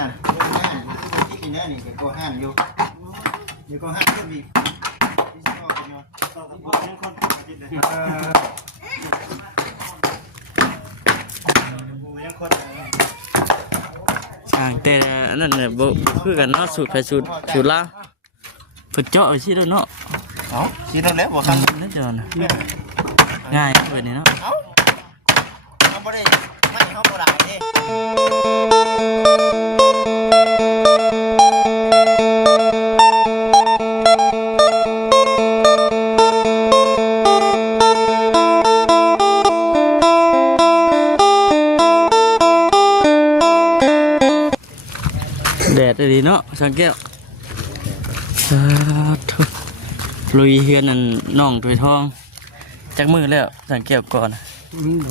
น่ะห้านที่กินเนื้อนี่ก็ห้านอยู่เดี๋ยวก็ห้านขึ้นอีกที่ชอบเนาะต่อกับพ่อยังคนกินเลยยังคนช่างแต่นั่นแหละบ่คือกันเนาะสูตรไปสูตรลาวเพิ่นเจาะเอาสิแล้วเนาะเอ้าคิดแล้วบ่ครับนั่นเจาะน่ะง่ายเบิดนี่เนาะเอ้าเฮาบ่ได้ไม่เฮาบ่หลายเด้แดดดีเนาะสังเกตลุยเฮือนนั่นน้องตัวทองจักมือแล้วสังเกตก่อน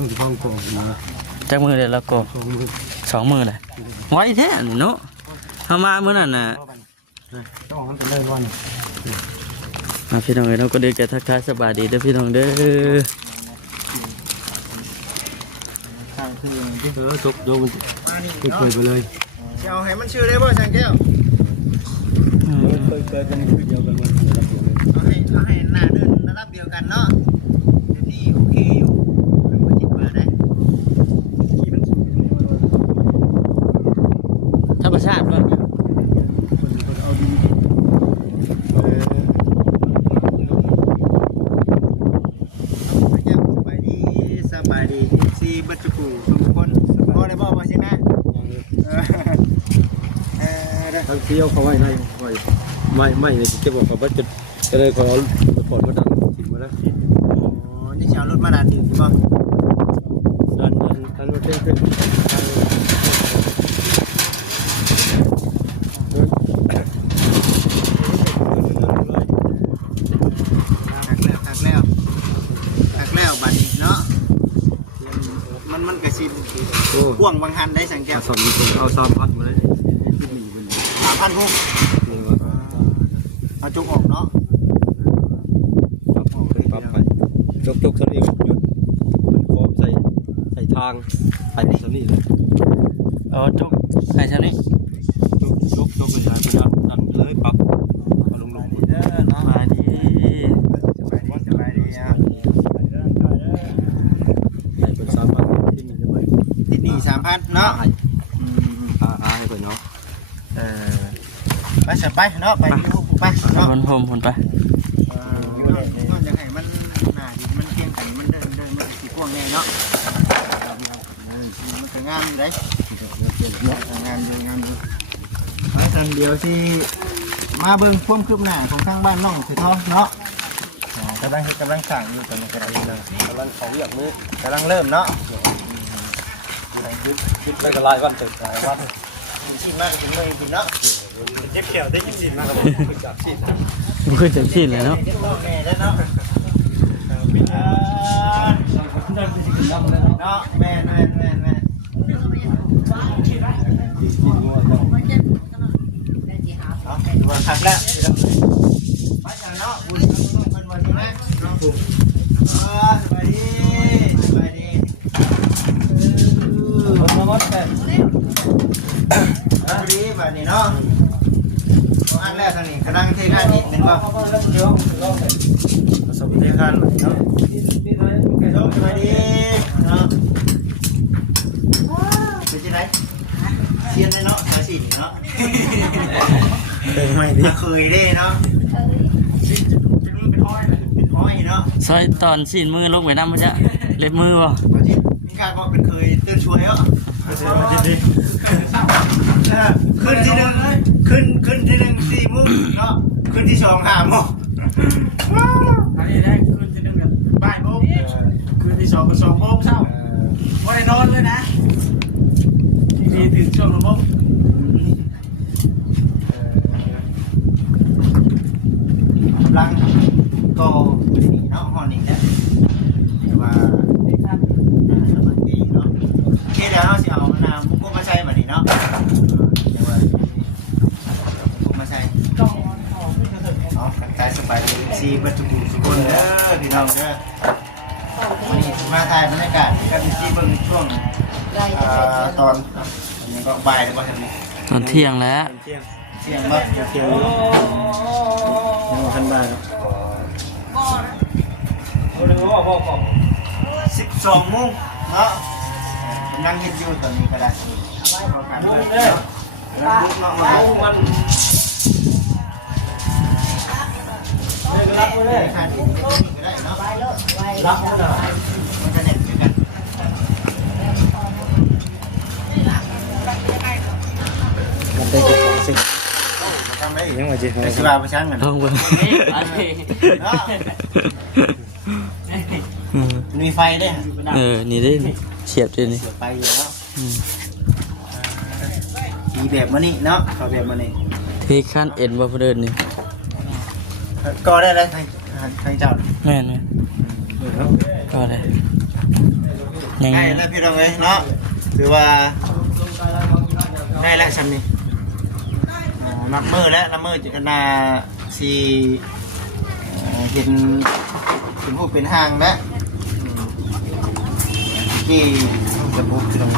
มือทองก่อนนะจักมือเลยแล้วก็2 มือเลยไว้แท้เนาะทำมาเมื่อนั้นน่ะต้องมันเป็นเลยวันพี่น้องเราก็เดินกันทักทายสบายดีเด้อพี่น้องเด้อทุกโยมันเคยไปเลยจะเอาให้มันชื่อได้บ่ช่างแก้วเคยกันคือเดียวกันมันเอาให้หน้าเดินระดับเดียวกันเนาะเดี๋ยวนี้โอเคอยู่มันจิบเปิดได้ธรรมชาติป่ะเอาดีสบายดีซีบัจจุกุทุกคนพอได้บ่ว่าสินะทั้งเที่ยวเขาไว้ในไม่จะบอกเขาว่าจะเลยขอถอดมาดันถิ่นมาแล้วอ๋อนี่ชาวรถมาดันถิ่นป่ะดันทันรถเต้นหักแล้วบัดนี้เนาะมันกระชินพ่วงบางคันได้สังเกตเอา3,000มาเลย3,000พุ่งเอาจุกออกเนาะปรับไปจกสลิงหยุดมันโค้งใส่ทางใส่สลิงเลยจุกใส่ชั้นนี้จกเป็นทางดันเลยปรับเอาลงมาดีเนาะมาดีสบายดีอ่ะใส่เป็น3,000ที่มีได้ไหมติดหนี้3,000เนาะให้ไปเนาะไปเสร็จไปเนาะไปดูไปเนาะคนไปก็จะให้มันหนาดิมันเคียงกันมันเดินมันสีพ่วงแน่เนาะมันจะงามอยู่ได้งามอยู่ไปทันเดียวที่มาเบิ่งพ่วงคืบหน้าของข้างบ้านน้องถือทองเนาะกำลังสั่งอยู่ตอนนี้กำลังเขาอย่างนี้กำลังเริ่มเนาะยึดไปกันลายวันเติมลายวันชิมมากถึงมือกินเนาะเจ็บเขียวได้ยินสิมากครับผมจับสิขึ้นจากชิ้นเลยเนาะเนาะแม่ว่าขับแล้วไปอย่างเนาะบุญมันวันนี้ไหมน้องผมสบายดีแบบนี้เนาะอันแรกทางนี้กำลังเทกันนิดนึงป่ะผสมเทกันเนาะสบายดีเนาะเป็นยังไงเชียนเลยเนาะอาชีพเนาะเคยได้เนาะเป็นห้อยเนาะซอยตอนสิ้นมือลงไปน้ำมันจะเล็บมือวะนี่การบอกเป็นเคยเตือนช่วยเหรอขึ้นที่หนึ่ง4 มื้อเนาะขึ้นที่2 5 มื้ออันนี้ได้ขึ้นที่1กับบ่ายโมงขึ้นที่2กับ2 โมงเช้าไม่ได้นอนเลยนะมีถึงช่วงละโมงลังก็เนาะห้องนี้เนี่ยว่าสมัครดีเนาะโอเคเดี๋ยวเราจะเอาน้ำมุกมาใช้แบบนี้เนาะเดี๋ยวมุกมาใช้เอากายสบายดีซีบัตถุสุกคนเด้อพี่น้องเด้อนี่มาถ่ายบรรยากาศกันซีเบิ่งช่วงตอนนี้ก็บ่ายแล้วก็เห็น ตอนเที่ยงแล้ว เที่ยง เที่ยงบ่ เที่ยงยังพันบาทเนาะ 12 โมงเนาะกำลังเฮ็ดอยู่ตอนนี้ก็ได้เอาการเนาะมันรับเลยการกินก็ได้เนาะรับมันจะแน่นด้วยกันมันได้กี่ของสิ ทำได้ ยังว่าจะ ไปสิว่าไปช่างกัน ลองเบิ่ง เนาะมีไฟด้วย นี่ได้เสียบด้วยนี่ เสียบไฟอยู่แล้วมีแบบมานี่เนาะเอาแบบมานี่ ที่ขั้นเอ็นบ่พอเดินนี่ ก็ได้เลยทางเจ้า แม่นไหมก็ได้ยัง ได้แล้วพี่น้องเอ้ยเนาะถือว่าได้แล้วชั้นนี้นับมือแล้วนับมือจะนาสีเห็นเป็นผู้เป็นห้างแล้วที่จะบุกพี่น้อง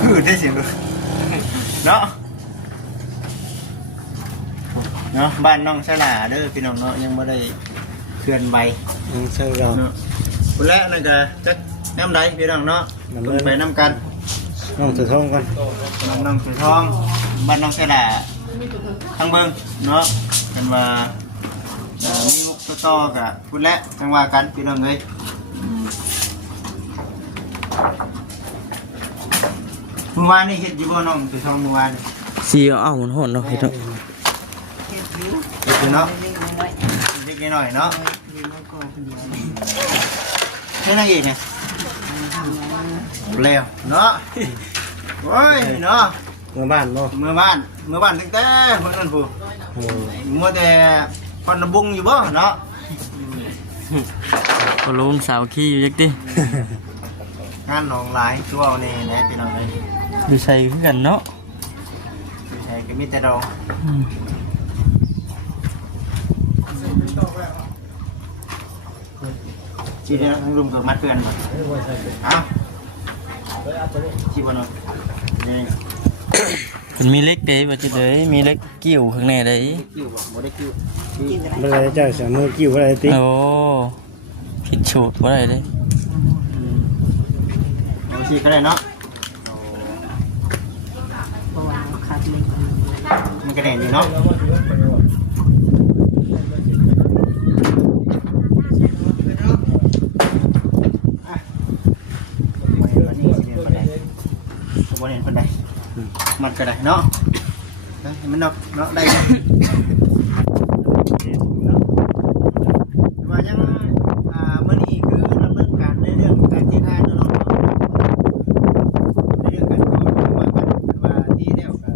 คือได้เสียงเลยเนาะเนาะบ้านน้องสลาเด้อพี่น้องเนาะยังไม่ได้เคลื่อนใบ ยังใช่เรา เนาะคนแรกนั่นก็จะน้ำใดพี่น้องเนาะลงไปน้ำกัน น้องถือทองก่อน น้องถือทองบ้านน้องสลาทางเบิ้งเนาะกันว่ามีมุกต่อกับคนแรกจังว่ากันพี่น้องเลยเมื่อวานนี่เห็ดอยู่บ่น้องถือทองเมื่อวาน สีเอามันหอนเนาะเฮ็ดเนาะ เด็กเนาะเด็กหน่อยเนาะนี่นั่งอีกเนี่ยเร็วเนาะโอ้ยเนาะ เมื่อบ้านบ่ เมื่อบ้านตั้งแต่คนนั้นผู้ โอ้ มัวแต่คนบุงอยู่บ่เนาะ ก็ล้มสาวขี้อยู่จักติ งานหนองหลายตัวเอานี่นะพี่น้องเลย อยู่ใส่คือกันเนาะ ใช่ก็มีแต่ดอกจีเดียวทั้งรุมกับมัดเพื่อนหมดเอ้าจีบนนนี่ มันมีเล็กเด้บ่จิเด้ยมีเล็กกิ้วข้างในเด้ย กิ้วบ่บ่ได้กิ้ว เมื่อไรเจ้าจะมือกิ้วอะไรติ โอ้ผิดสูตรบ่ได้เด้ เอาสิก็ได้เนาะมันกระเด็นดีเนาะบ่เห็นปานใดมันก็ได้เนาะมันเนาะได้ว่ายังมื้อนี้คือดำเนินการในเรื่องการที่ทานเนาะในเรื่องการก่อว่ากันว่าที่แล้วก็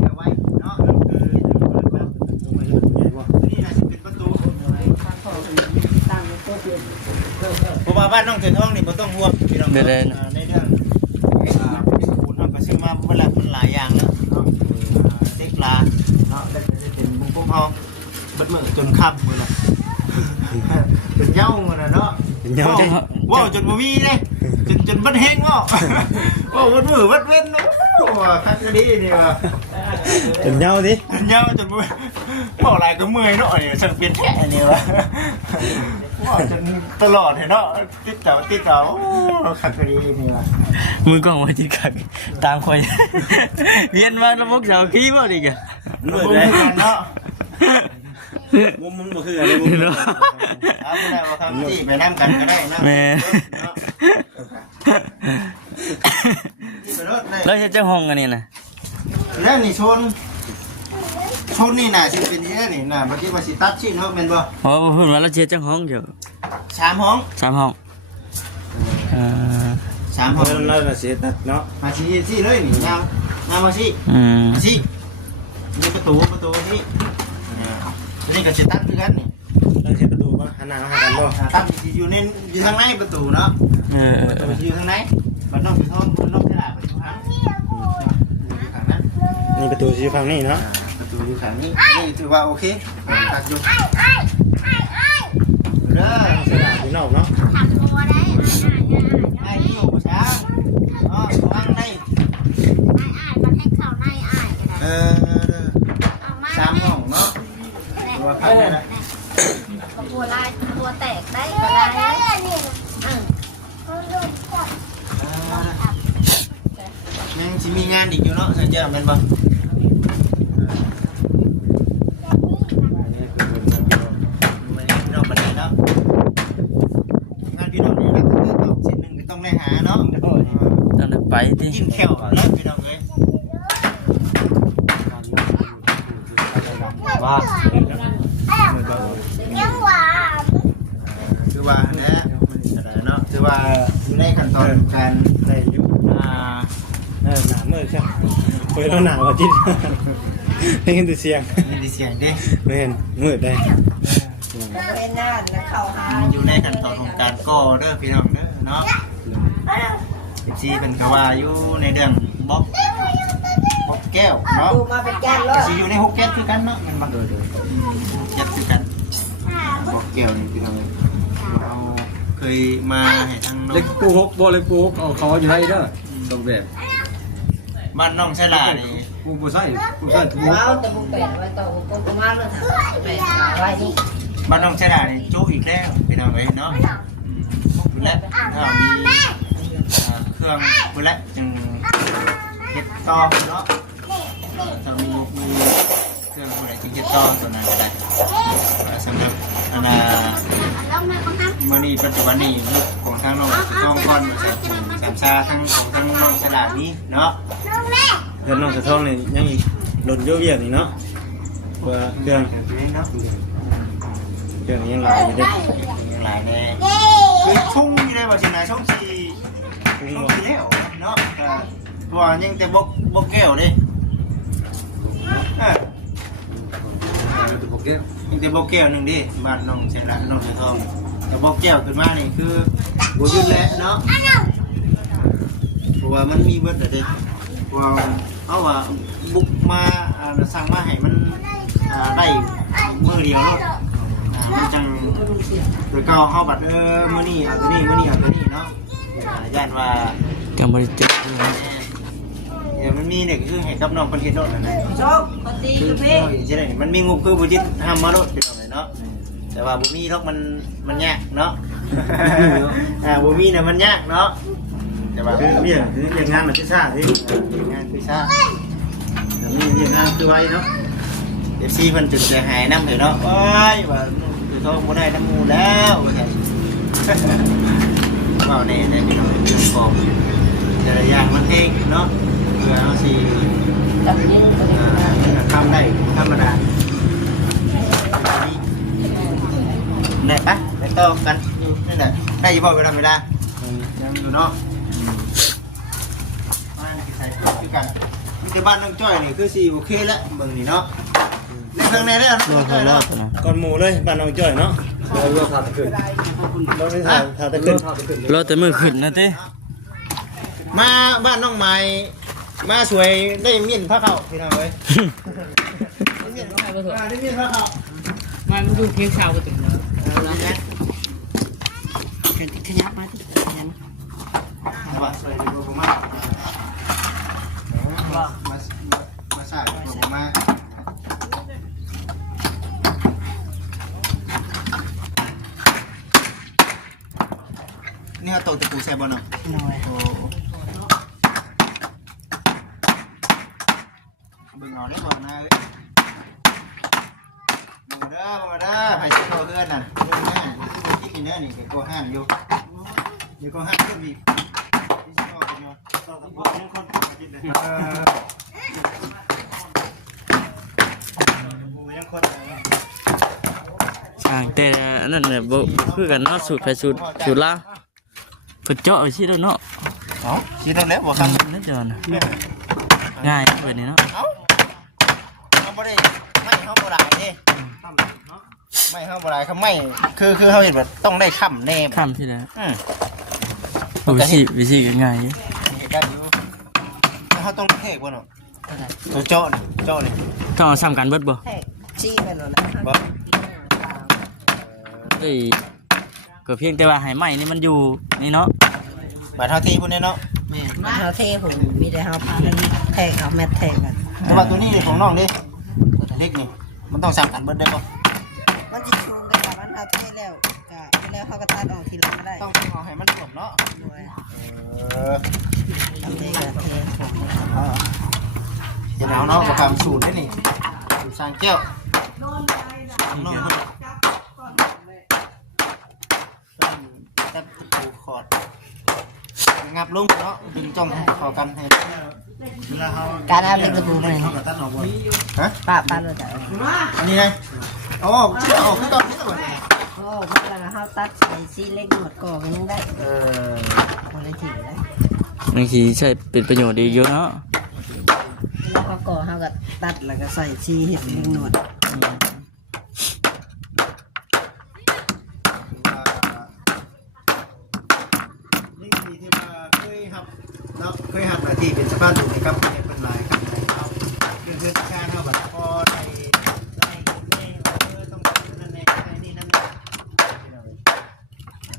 เอาไว้เนาะคือนี่น่าสิเป็นประตูเพราะว่าบ้านน้องเถื่อนท้องนี่บ่ต้องห่วงพี่น้องในเรื่องปูนเฮาก็ซื้อมาเวลามันหลายอย่างแล้วเนาะเต็กลาเนาะแล้วก็จะเป็นบุ้งปุ้มเฮาเบิดมื้อจนค่ำมื้อน่ะเป็นเหย้ามื้อน่ะเนาะ เป็นยังไง ว้าวจนบ่มีเลยจนเบิดแห้งว้าวว้าวเบิดมือเบิดเว้นเนาะว่าคักดีนี่ว่า เป็นเงาดิ เหย้าจนบ่เว้าหลายก็เมื่อยเนาะเนี่ยสังเปลี่ยนแท้นี่ว่าว้าวจนตลอดเนาะติดเจ้าโอ้คักดีนี่ว่า มือกล้องว่าจิคักตามข่อยเรียนมาระบบสาวขี้บ่ดิกะ บ่ได้กันเนาะ มุมมันบ่คืออะไรมุม เนาะ เอาบ่ได้ว่าคำที่ไปนำกันก็ได้นะ แม่ เนาะที่ไปรถได้ แล้วเฮ็ดจังห้องอันนี้น่ะ แล้วนี่ชนนี่น่ะสิเป็นที่นี่น่ะบ่ที่ว่าสิตัดชิ้นเนาะแม่นบ่ อ๋อเพิ่นว่าเราเฮ็ดจังห้องเดี๋ยว 3 ห้อง 3ห้องเอ่อ 3 ห้อง เราเสียตัดเนาะ มาสิเลยนี่ยาวมาสิ สินี่ประตูนี่นี่ก็สิตัดคือกันนี่ เราเสียประตูป่ะหันหน้ามาหากันบ่ ตัดสิอยู่ทางในประตูเนาะประตูสิอยู่ทางในบ้านนอกสิท้องบ้านนอกตลาดประตูทางอยู่ทางนั้น นี่ประตูสีฝั่งนี้เนาะ ประตู อยู่ทางนี้นี่ถือว่าโอเคตักอยู่เด้อสลับพี่น้องเนาะไอ้นี่อยู่ช้าอ๋อวางได้3 ห้องเนาะตัวพักได้ละตัวแตกได้ก็ได้ยังสิมีงานอีกอยู่เนาะสัญญาแม่นบ่พี่น้องบันไดเนาะงานพี่น้องนี่นะต้องเส้นหนึ่งก็ต้องได้หาเนาะ ต้องได้ไปที่ กินแขวเนาะพี่น้องเลยว่าคือว่าเนี่ยมันจะได้เนาะคือว่าอยู่ในขั้นตอนการได้อยู่หนาเมื่อใช่เปิดแล้วหนาวจิตได้ยินแต่เสียง นี่ดิเสียงเด้ ไม่เห็นมืดได้ เป็นน่านนะเขาหา อยู่ในขั้นตอนของการก่อเด้อพี่น้องเด้อเนาะ14เป็นก็ว่าอยู่ในเรื่องบล็อกแก้วเนาะ ดูมาเป็นแก้วเลย สิอยู่ใน6แก้วคือกันเนาะมันบ่โดย6แก้วคือกันบล็อกแก้วนี่พี่น้องเราเคยมาให้ทางน้อง เล็กปูฮกบ่เล็กปูฮกเอาเขาอยู่ให้เด้อตรงแบบ บ้านน้องใช่ล่ะนี่ ปูใส่ปูใส่ถุง ว้าวแต่บุกเป็ดไว้ต่อบุกมาเลยเป็ดไว้นี่ บ้านน้องใช่ล่ะนี่โจ๊กอีกแล้วพี่น้องเอ้ยเนาะพุ่นแล้วถ้ามีเครื่องพุ่นแล้วจึงเฮ็ดต่อเนาะถ้ามีเครื่องพุ่นแล้วจึงเฮ็ดต่อตัวนั้นก็ได้สำหรับอันมื้อนี้ปัจจุบันนี้ของทางน้องก่อนบ่ใช่สามชาทั้งของทางน้องฉลาดนี้เนาะ เดือนน้องสะท้องนี่ยังอีกหล่นเยอะเวียกนี่เนาะเพื่อเครื่อง เนาะ เครื่องยังหลายอยู่เด้ หลายแน่คือชุ่งอยู่ได้บ่สินะชุ่งสิชุ่งสิแล้วเนาะเพราะว่ายังแต่บกแก้วเด้ยังแต่บกแก้วหนึงดิบ้านน้องเสร็จละน้องเสทองแต่บกแก้วขึ้นมานี่คือบ่หยุดแล้วเนาะเพราะว่ามันมีเบิดเด้เพราะว่าเอาว่าบุกมาสั่งมาให้มันได้มื้อเดียวเนาะมันจังโดยเก่าเฮาบัดมื้อนี้เอาตัวนี้มื้อนี้เอาตัวนี้เนาะย่านว่า การบริจาค เดี๋ยวมันมีเนี่ยคือให้กับน้องเพิ่นเฮ็ดโดดนั่นน่ะ โชคปฏิ คือ เพ สิได้มันมีงบคือบ่จิตห้ามมาโดดพี่น้องเนาะแต่ว่าบ่มีหรอกมันยากเนาะบ่มีน่ะมันยากเนาะแต่ว่า คือเวียกคือเวียกงานมันพิซซ่าที่ งานพิซซ่า นี่เวียกงานคือไว้เนาะ FC เพิ่นจุดเสียหายนำเด้อเนาะโอ้ยว่าคือโทรบ่ได้น้ำหมู่แล้วว่าซั่นว้าวแน่ได้พี่น้องเรื่องของแต่ละอย่างมันเองเนาะเพื่อเอาสิ กับยิง ทำได้ธรรมดาได้ปะไปต่อกันอยู่นี่แหละได้อยี่บ่เวลาไม่ได้ยังอยู่เนาะบ้านที่ใส่คือกันมีแต่บ้านน้องจ้อยนี่คือสี่โอเคแล้วเบิ่งนี่เนาะในข้างในได้น้องจ้อยเนาะ ก่อนหมู่เลยบ้านน้องจ้อยเนาะเราทาตะขึ้นเราไม่ทาตะขึ้น รอแต่มือขึ้นนะติ มาบ้านน้องใหม่มาสวยได้เมียนพระเขาพี่น้องเอ้ยได้เมียนพระเขา มันดูเพียงเช้าก็ถึงแล้ว ขยับมาที่ขยัน ว่าสวยดีกว่าผมมากมาสร้างผมมานี่เขาโตตะปูแซ่บบ่เนาะโอ้เบิ่งเอาได้บ่นะเอ้ยมาเด้อไผสิเข้าเฮือนน่ะเรื่องนั้นคือบ่กินนี่เด้อนี่ก็ห้างอยู่อยู่ก็ห้างขึ้นอีกที่สิเข้าไปเนาะบ่ยังคนกินเลยยังคน ช่างแต่นั่นแหละบ่คือกันเนาะสูตรไปสูตรลาวเพิ่นเจาะไว้สิแล้วเนาะ เอ้าคิดแล้วบ่ครับ นั่นจอนะง่ายเปิดนี่เนาะ เอ้าเขาบ่ได้ไม่เขาบ่หลายเด้ไม่เขาบ่หลายเขาไม่คือเขาเห็นแบบต้องได้ค่ำแน่ ข้ามที่แล้ววิธีก็ง่ายอยู่ เห็นได้อยู่เขาต้องเทกบ่เนาะ ตัวเจาะนี่ ต้องเอาซ้ำกันเบิดบ่ แทกชี้ไปแล้วนะ บ่ เอ้ยก็เพียงแต่ว่าให้ไม้นี่มันอยู่นี่เนาะ บาดเท่าที่พุ่นเนาะ แม่มาเฮาเทผมมีแต่เฮาพากันแทกเอาแมทแทกกัน แต่ว่าตัวนี้ของน้องดิเล็กนี่มันต้องซ้ำกันเบิดได้บ่ มันจะชูงกันกับมันเฮาเทแล้วแล้วเขาก็ตัดออกทีหลังก็ได้ ต้องเอาให้มันรวมเนาะ ด้วย เออ ทำเทกับเทผม เดี๋ยวเอาเนาะบ่ทำสูตรได้นี่สร้างแก้วน้องเพิ่นตัดปูขอดงับลงเนาะดึงจ้องเข้ากันให้เวลาเฮา การเอาเล็กตะปูมา เฮาก็ตัดออกบ่ฮะ ป้าเลยจ้ะ อันนี้ไงอ๋อคือออกคือตอนนี้ก่อน โอ้เมื่อไหร่เฮาตัดใส่ซีเล็กหมดก่อกันยังได้ บ่ได้ถิ่นได้ บางทีใช้เป็นประโยชน์ดีเยอะเนาะ แล้วก็ก่อเฮาก็ตัดแล้วก็ใส่ซีเห็ดเล็กหนวด นี่มีที่มาเคยหับเนาะเคยหับหน้าที่เป็นสะพานบุญให้กับเป็นหลายครับเอาเรื่องการเฮาแบบพอได้แม่ต้องนั่นแน่นี่นั่น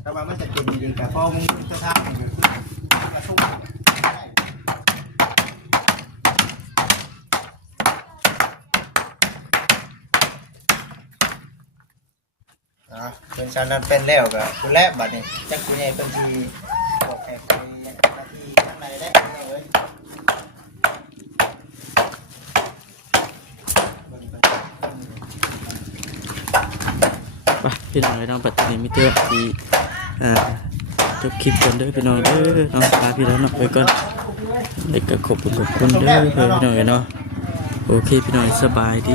แต่ว่ามันจะเป็นดีกับพอมึงจะทำอยู่กระชุ่มเป็นชานั้นเป็นแล้วก็คุณแลบบัดนี้จักคุณใหญ่เป็นทีบอกแขกคุยหน้าที่ข้างในได้เลย ไปพี่น้องเลยน้องปัตตานีมิเตอร์ที่จบคลิปกันเด้อพี่น้องเด้อน้องพาพี่น้องเนาะไปก่อนเด็กก็ขอบคุณเด้อพี่น้องเนาะโอเคพี่น้องสบายดี